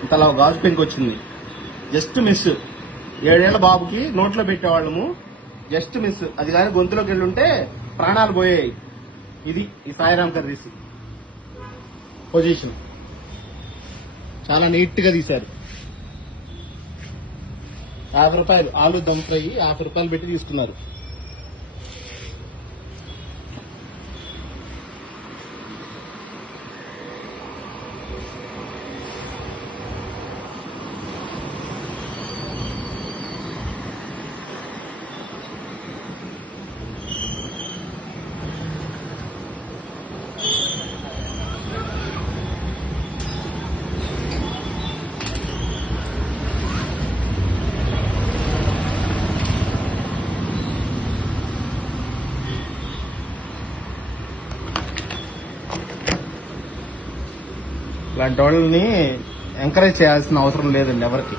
ఇంతలా గాజు పెంకు వచ్చింది. Just miss. ఏడేళ్ళ బాబుకి నోట్లో పెట్టేవాళ్ళము. Just miss. అది కానీ గొంతులోకి వెళ్ళుంటే ప్రాణాలు పోయాయి. ఇది ఈ సాయిరామ్ కర్రీస్ పొజిషన్ చాలా నీట్గా తీశారు. యాభై రూపాయలు. ఆలు దమ్ ఫ్రై యాభై రూపాయలు పెట్టి తీసుకున్నారు. ఇలాంటి వాళ్ళని ఎంకరేజ్ చేయాల్సిన అవసరం లేదండి ఎవరికి.